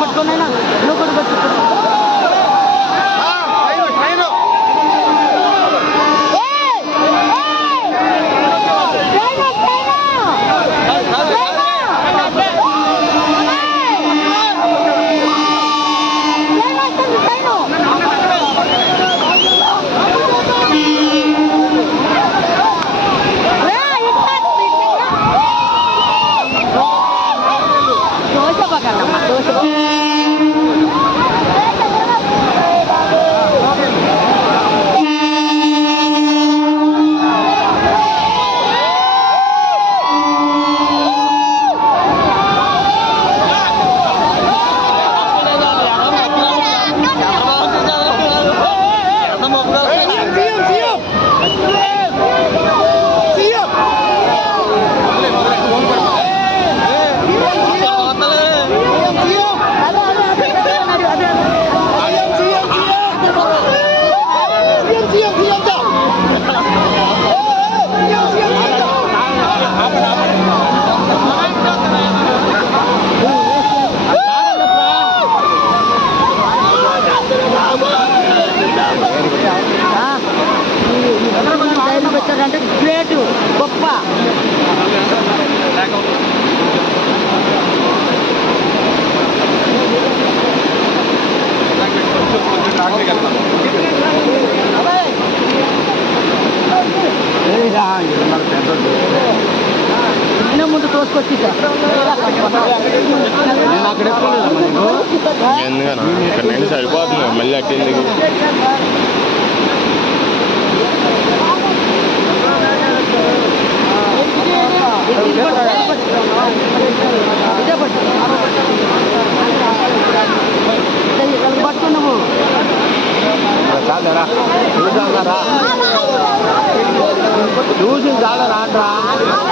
పట్టుకోనైనా నిన్న ముందు తోసుకొచ్చి నేను అక్కడ మళ్ళీ అక్కడ చూసి చాలా రాట్రా